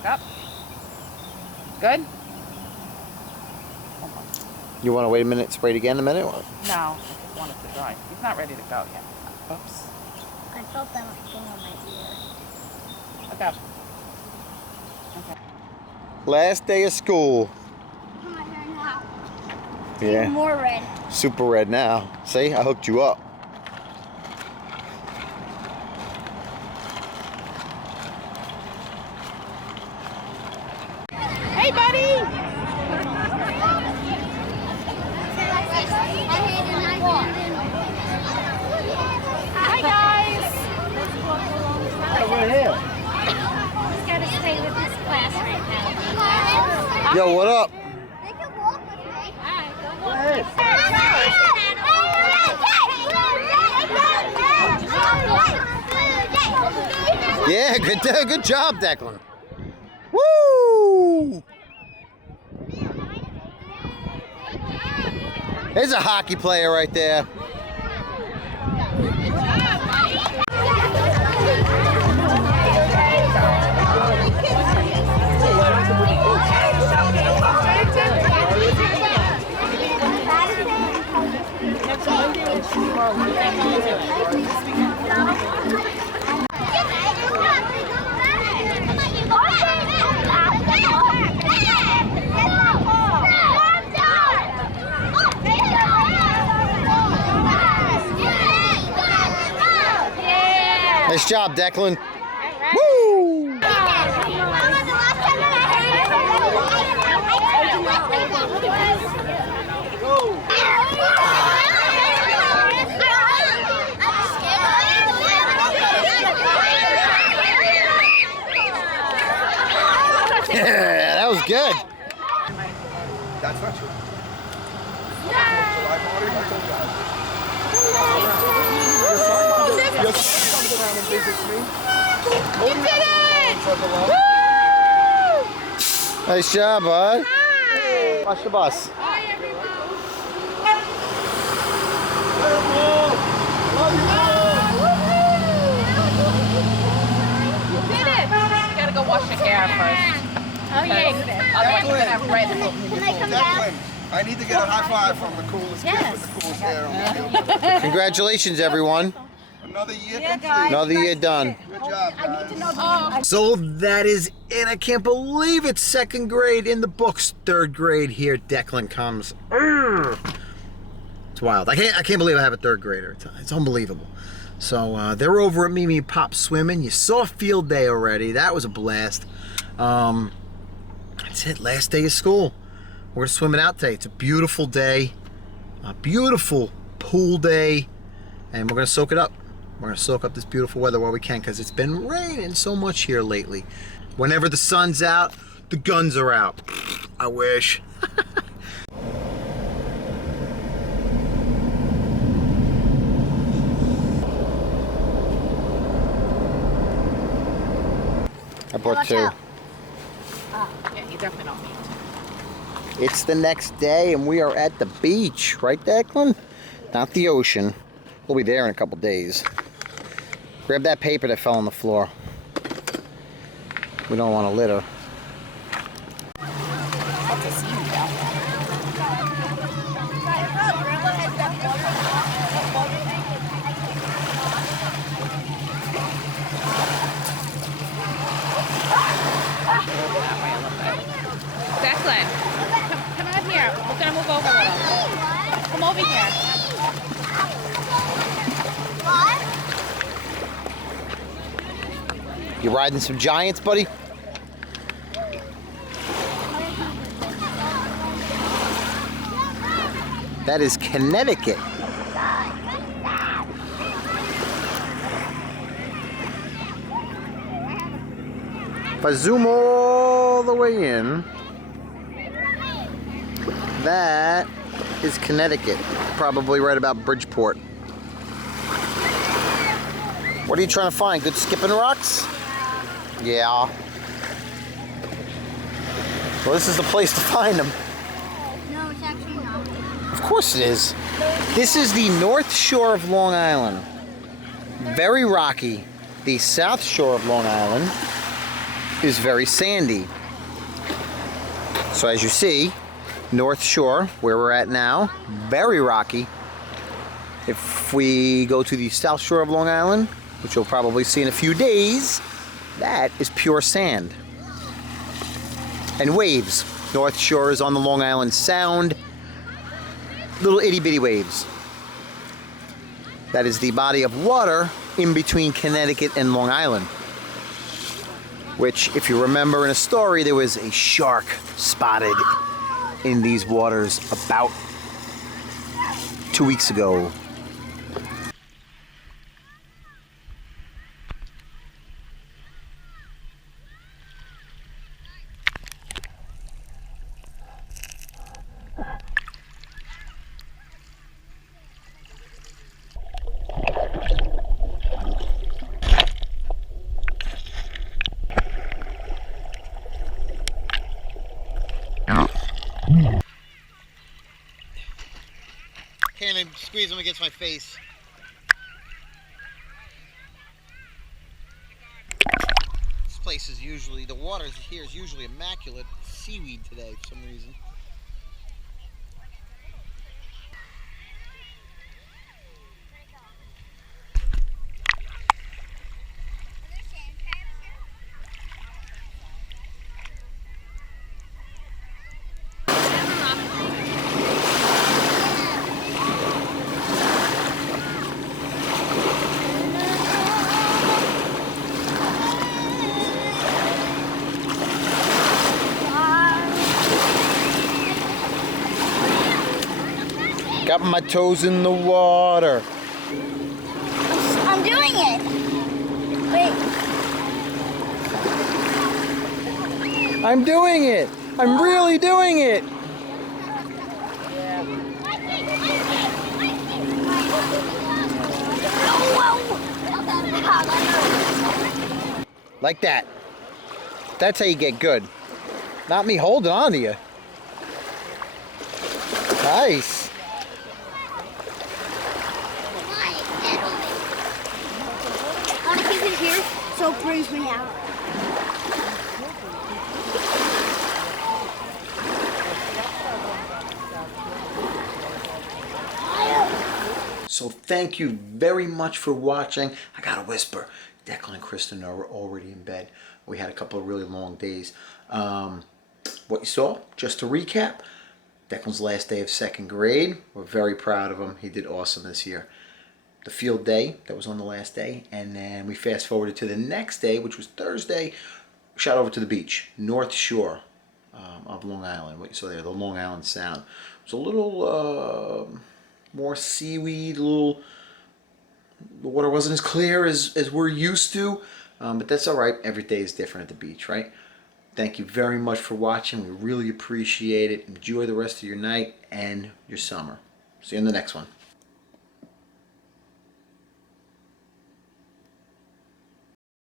Look up. Good? You want to wait a minute, spray it again in a minute? No, I just want it to dry. He's not ready to go yet. Oops. I felt that thing on my ear. Look up. Okay. Last day of school. Come on, here now. Yeah. Even more red. Super red now. See, I hooked you up. Hey, buddy! Hi, guys! Over here. He's got to stay with his class right now. Yo, what up? They can walk with me. Go walk. Yeah, good job, Declan. Woo! There's a hockey player right there. Nice job, Declan. Woo! Yeah, that was good. That's not true. Your son comes around and visits me. You did it! Woo! Nice job, bud. Hi! Watch the bus. Bye, everyone. You did it! You gotta go wash your hair first. Oh, yeah. Otherwise, you're gonna have red. Can I come down? Declan, I need to get a high five from the coolest kid with the coolest hair on the field. Congratulations, everyone. Another year complete. Another year done. Good job, guys. So that is it. I can't believe it's second grade in the books. Third grade here. Declan comes. It's wild. I can't believe I have a third grader. It's unbelievable. So they're over at Mimi Pop swimming. You saw field day already. That was a blast. That's it. Last day of school. We're swimming out today. It's a beautiful day. A beautiful pool day. And we're going to soak it up. We're going to soak up this beautiful weather while we can because it's been raining so much here lately. Whenever the sun's out, the guns are out. I wish. I brought two. Yeah, you definitely don't need to. It's the next day and we are at the beach. Right, Declan? Not the ocean. We'll be there in a couple days. Grab that paper that fell on the floor. We don't want to litter. Declan, come out here. We're gonna move over a little. Come over here. You riding some giants, buddy? That is Connecticut. If I zoom all the way in, that is Connecticut. Probably right about Bridgeport. What are you trying to find? Good skipping rocks? Yeah. Well, this is the place to find them. No, it's actually not. Of course it is. This is the North Shore of Long Island. Very rocky. The South Shore of Long Island is very sandy. So as you see, North Shore, where we're at now, very rocky. If we go to the South Shore of Long Island, which you'll probably see in a few days, that is pure sand. And waves. North Shore is on the Long Island Sound. Little itty bitty waves. That is the body of water in between Connecticut and Long Island. Which, if you remember in a story, there was a shark spotted in these waters about 2 weeks ago. Can't even squeeze them against my face. This place is usually, the water here is usually immaculate. Seaweed today for some reason. Got my toes in the water. I'm doing it. Wait. I'm doing it. I'm really doing it. Like that. That's how you get good. Not me holding on to you. Nice. I want to keep it here so it brings me out. So thank you very much for watching. I gotta whisper. Declan and Kristen are already in bed. We had a couple of really long days. What you saw, just to recap, Declan's last day of second grade. We're very proud of him. He did awesome this year. The field day, that was on the last day. And then we fast forwarded to the next day, which was Thursday. Shot over to the beach, North Shore of Long Island. What you saw there, the Long Island Sound. It was a little more seaweed, the water wasn't as clear as we're used to. But that's all right. Every day is different at the beach, right? Thank you very much for watching. We really appreciate it. Enjoy the rest of your night and your summer. See you in the next one.